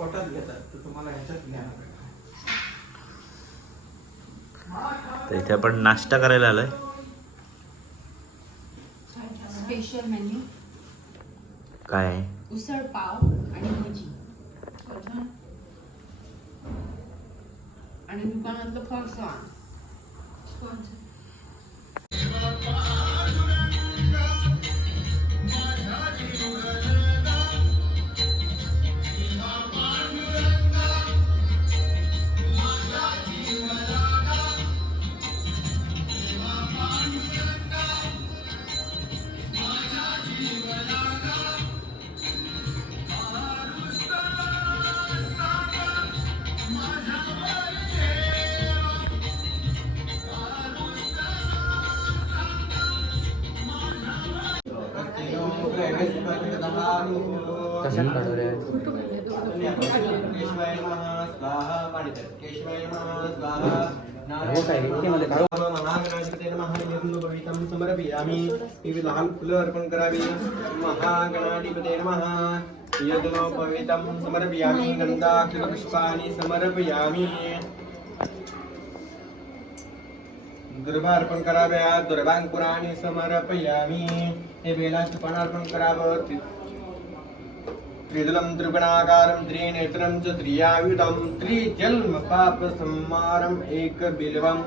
पोटात घेतात तर तुम्हाला ह्याच्यात घ्या. तर इथे आपण नाश्ता करायला आलोय. स्पेशल मेन्यू काय आहे? उसळ पाव आणि भजी आणि दुकानातलं फरसाण. कशात काढवले? केशवाय नमः स्वाहा. पाणीतर केशवाय नमः स्वाहा. महागणाधिपते नमः. यज्ञोपवीतं समर्पयामि. ही लहान फुलं अर्पण करावी. महागणाधिपते नमः. यज्ञोपवीतं समर्पयामि. गंधाक्षपुष्पाणि समर्पयामि. दुर्वा अर्पण कराव्या. दुर्वांकुराणि समर्पयामि. हे बेलाचे पान अर्पण करावं. त्रिदलं त्रिगुणाकारं त्रिनेत्रं च त्रियायुधं त्रिजन्म पाप संहारम् एकबिल्वं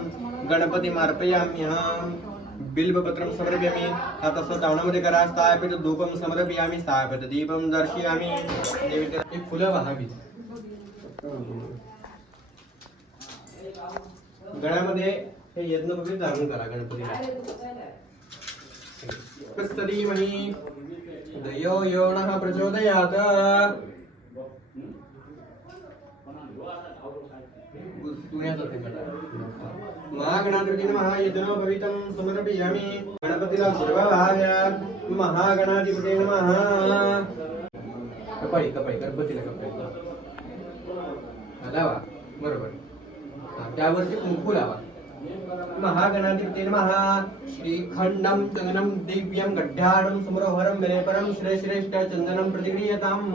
गणपतिमर्पयाम्यहं. बिल्वपत्रं समर्पयामि. आता दावणामध्ये करा. स्थापित धूपं समर्पयामि. स्थापित दीपं दर्शयामि. एक फुलं वाहावी. गळ्यामध्ये हे यज्ञोपवीत धारण करा गणपतीला. कस्तरीमहि दयो यो नः प्रचोदयात्. महागणाधिपते नमः. यज्ञोपवीतं समर्पयामि. गणपतीला दुर्वा वाहाव्यात. महागणाधिपते नमः. कपाळी गणपतीला कपाळी लावा. बरोबर. त्यावरती कुंकू लावा. महागणाधिपते नमः. श्रीखंडं चंदनं दिव्यं गड्ढाडं समरोहरं विलेपनं श्रेष्ठ चंदनं प्रतिगृह्यताम्.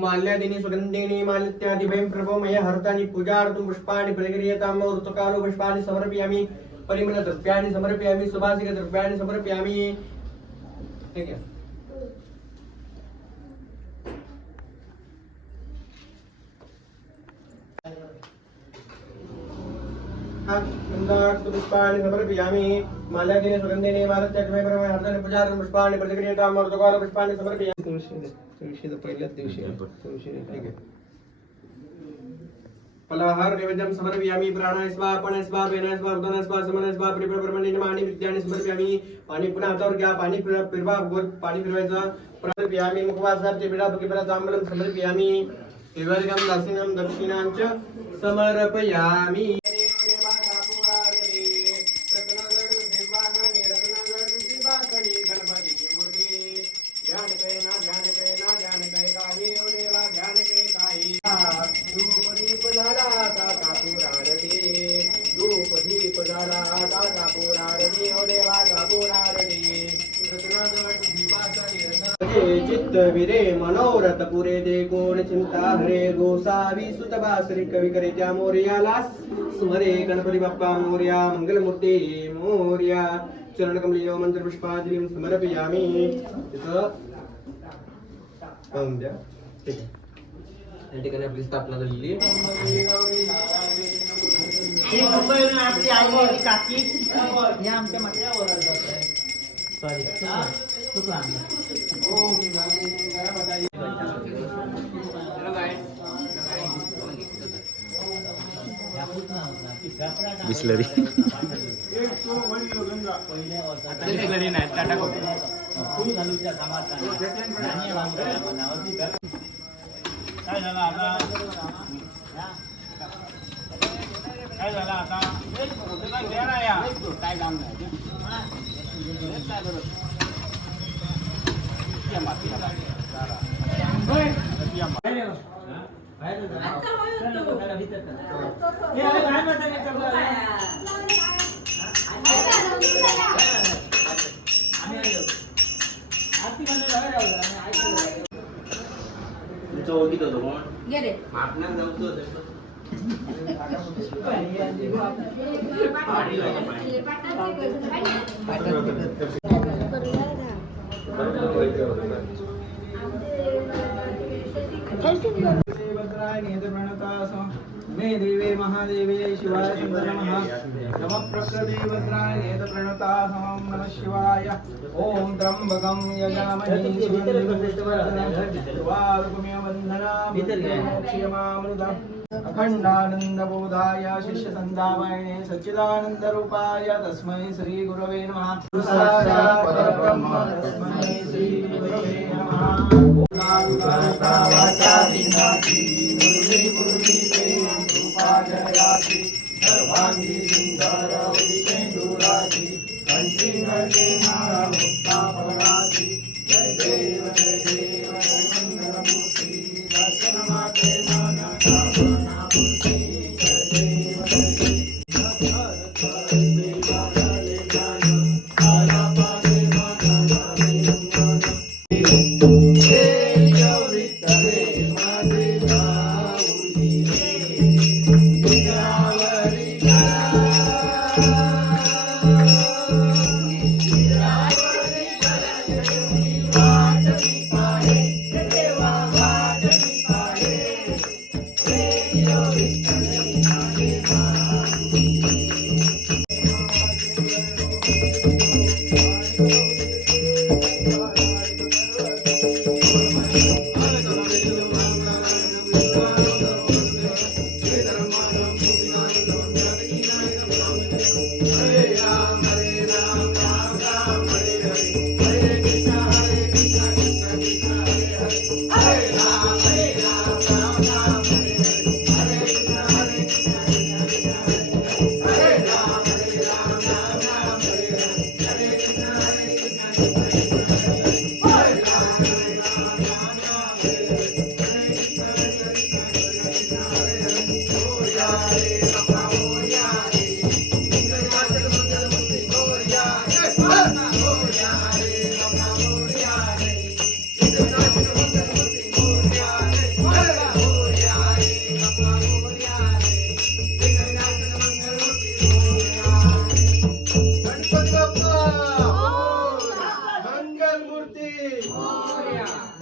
माल्यादिनी सुगंधिनी मालित्यादिभयं प्रभोमय हरतानि पूजार्थं पुष्पाणि प्रतिगृह्यताम्. ऋतुकालो पुष्पाणि समर्पयामि. परिमल द्रव्याणि समर्पयामि. सुभासिक द्रव्याणि समर्पयामि. ठीक है. पुष्पाणि समर्पयामि. माल्यादिने सुगंधिने मालित्यादिभयं प्रभोमय हरतानि पूजार्थं पुष्पाणि प्रतिगृह्यताम्. ऋतुकालो पुष्पाणि समर्पयामि. तुळशीचं पहिल्याच दिवशी तुळशी. ठीक आहे. फलाहार नैवेद्यं समर्पयामि. प्राणाय स्वाहा. अपानाय स्वाहा. वेनाय स्वाहा. उदानाय स्वाहा. समानाय स्वाहा. परिब्रह्मणे नमः. आणि विद्याने समर्पयामि. पाणी पुन्हा हातावर घ्या. पाणी फिरवा. गोल पाणी फिरवायचं. समर्पयामि. मुखवासार्थे बिडा बकिबरा तांबूलं समर्पयामि. देवार्गं दासिनं दक्षिणां च समर्पयामि. चित्तविरे मनोरथ पुरे दे कोण चिंता हरे. गोसावी सुतबासरी कवी करे त्या मोर्याला स्मरे. गणपती बाप्पा मोर्या. मंगलमूर्ती मोर्या. चरणकमलीय मंत्र पुष्पांजलीं समर्पयामि. तिथं पाहून द्या. ठीक आहे. या ठिकाणी आपली स्थापना झालेली आहे. आपली आई काकी या आमच्या मठावर सॉरी चुकला. बिस्लरी. काय झालं आता? काय झालं आता? काय काम नाही. बाहेर जा. चला, भीतर चला. हे आले काय म्हणता मी सगळं आले. आम्ही आलो. आरती म्हणून बाहेर आलो. आम्ही ऐकलं. तुमचं ओळखीत होतो कोण? Get it. आपणाक नव्हतं मे देवे महादेवे शिवाय सुंदर नमः नमः प्रकृति भद्राय नेत प्रणतासं नमः शिवाय ओम त्र्यंबकं यजामहे सुगन्धिपुष्टिवर्धनम् मोक्षयमामृतम् अखंडानंद बोधाय शिष्य संदावायणे सच्चिदानंद रूपाय तस्मै श्री गुरवे नमः साक्षात् परब्रह्म तस्मै श्री गुरवे नमः सर्वांगी सुंदर उदिशेंदुराजी कंठी घटे मारा मुक्ता पराजी जय देव जय मंगलमूर्ति दर्शन माते माना कामना मूर्ति जय देव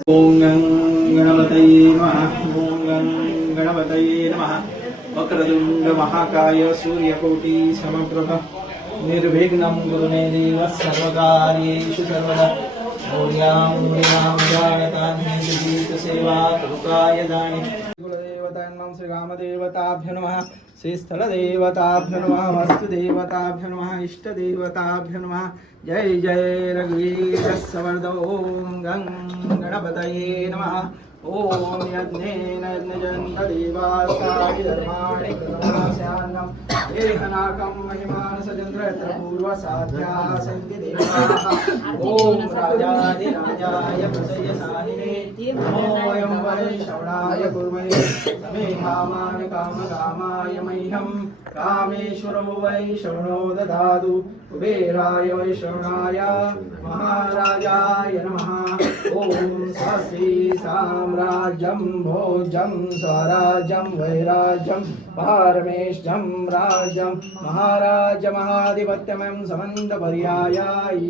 ओम गणपतये नमः ओम गणपतये नमः वक्रतुंड महाकाय सूर्यकोटि समप्रभ निर्विघ्नं कुरु मे देव सर्वकार्येषु सर्वदा भूयां जानतान्येत सेवा कृताय दानि कुलदेवतान्मं श्रीरामदेवताभ्यो नमः श्रीस्थलदेवताभ्यो नमः वस्तुदेवताभ्यो नमः इष्टदेवताभ्यो नमः जय जय रघुवीर समर्थ ओम गं गणपतये नमः ओम यज्ञेन यज्ञजन्तदेवास्तानि धर्माणि कृतमास्यान्नं एहनाकं महिमानसचन्द्र यत्र पूर्वसाध्याः सन्ति देवाः ओम राजाधिराजाय प्रसयसानिने नमो वयं वैष्णवाय कुर्महे मे कामान् कामकामाय मह्यं कामेश्वरो वैष्णवो ददातु कुबेराय वैष्णवाय महाराजाय नमः ओम स्वस्ति साम्राज्यं भोजं स्वराज्यं वैराज्यं पारमेष्ठं राज्यं महाराजमहाधिपत्यमं समन्तपर्याय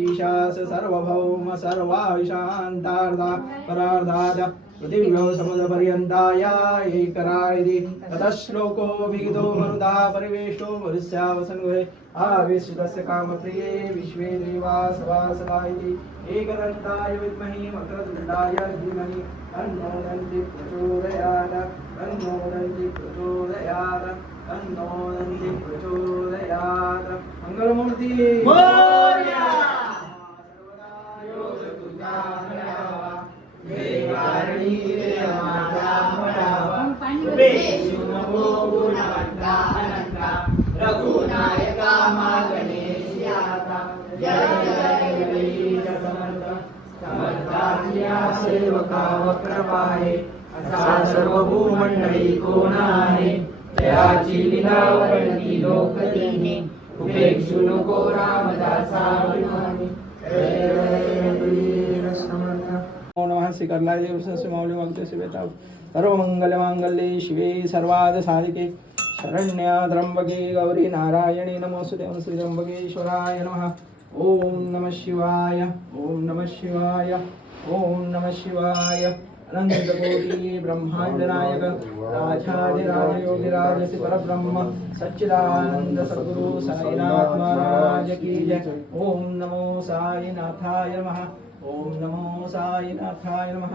ईशास सर्वभौम सर्वाशान्तार्धा परार्धाद पृथिव्यो समुद्रपर्यन्ताय एकरायिति ततः श्लोको विहितो मरुदा परिवेष्टो मरुष्यावसन्गुहे आवेशितस्य कामप्रिये विश्वे देवा सभासभाइति एकदन्ताय विद्महे वक्रतुण्डाय धीमहि तन्नो दन्ति प्रचोदयात् तन्नो दन्ति प्रचोदयात् तन्नो दन्ति प्रचोदयात् मंगलमूर्ति मोरया सर्वदा योगतुजाया देवाणी देवाता नमो गुणवन्ता अनन्ता रघुनायका गणेशयाता जय जय वीर समर्थ समर्थाज्ञा सेवका वक्रपाहे असा सर्व भूमंडळी कोण आहे जयाची लीला वर्णती लोकतेने उपेक्षू नको रामदासा अभिमानी. नमो नमः श्री कर्लाय देवस्य मौल्य भक्त शिवेता सर्वमंगल मांगल्ये शिवे सर्वाद साधिके शरण्या त्र्यंबके गौरी नारायणी नमोस्तुते. ओम श्री त्र्यंबकेश्वराय नमः. ओम नमः शिवाय. ओम नमः शिवाय. ओम नमः शिवाय. अनंत कोटि ब्रह्मांड नायक राजाधिराज योगिराज श्री परब्रह्म सच्चिदानंद सद्गुरु साईनाथ महाराज की जय. ओम नमो साईनाथाय नमः. ओम नमो साईनाथाय नमः.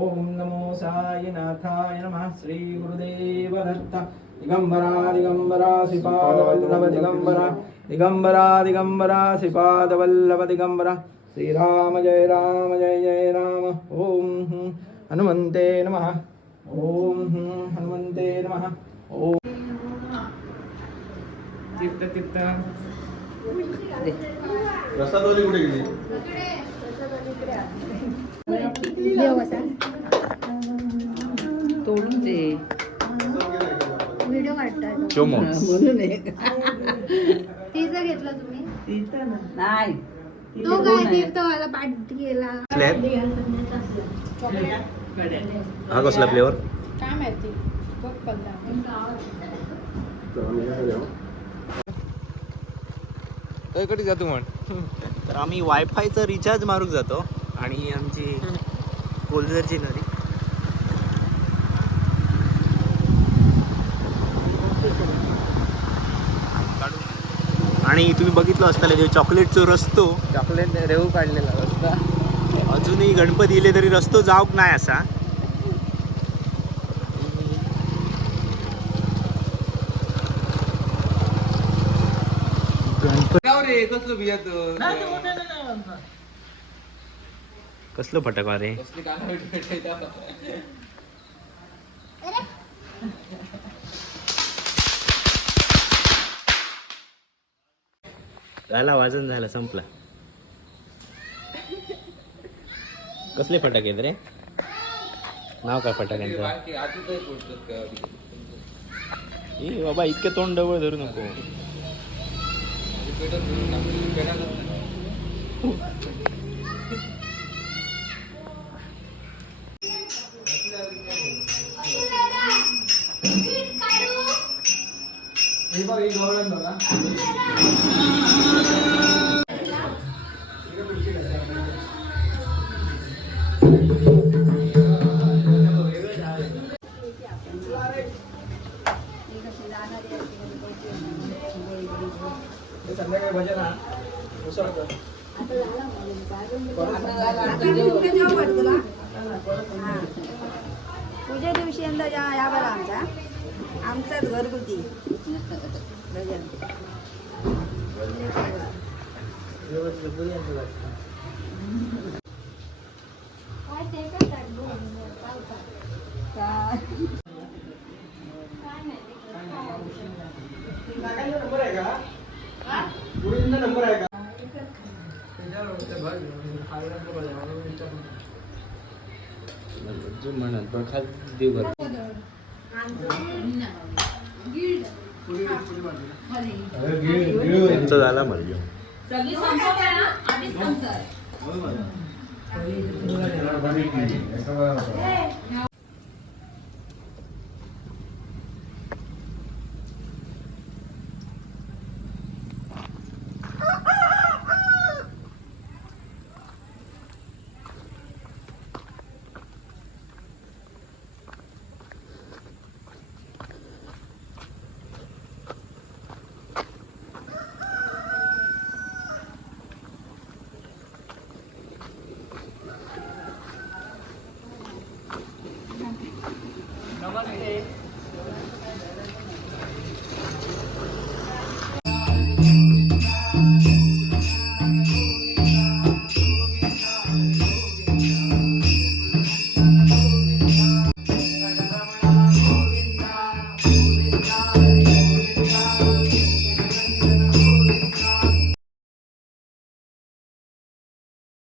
ओम नमो साईनाथाय नमः. श्री गुरुदेव दत्त. दिगंबरा दिगंबरा श्रीपादवल्लभ दिगंबरा दिगंबरा दिगंबरा श्रीपादवल्लभ दिगंबरा. श्री राम जय जय राम. ओम हनुमंते नमः. ओम हनुमंते नमः. ओम तीर्थ रसादोली कुठे गेली? तोडून दे व्हिडिओ काढताय चोमोक्स. म्हणून तीर्थ घेतला तुम्ही? नाही तो काय तीर्थवाला पाठ केला हा कसला फ्लेवर? काय माहिती बघ पडला. कधी जातो म्हण. तर आम्ही वायफायचा रिचार्ज मारूक जातो आणि आमची कोल्जरची नदी आणि तुम्ही बघितलं असताना जो चॉकलेटचो रस्तो चॉकलेट रेऊ काढलेला रस्ता. अजूनही गणपती येले तरी रस्तो जावक नाही असा. रे कसलं बियात कसलं फटका रे. कसली काना भेटायचा. झाला वाजन झाला संपला. कसले फटाके आहेत रे. नाव काय फटाक्यांचं? ए बाबा इतके तोंड डबळ धरू नको. संध्याकाळी भजन हा उसळतं. पूजे दिवशी यंदा या बरं आमचाच घरगुती भजन. नंबर आहे का? गुरुजींचा नंबर आहे का? म्हणत पण खास देव घर त्यांचं झाला म्हणजे सगळी संपवताय ना आधीच संपतात.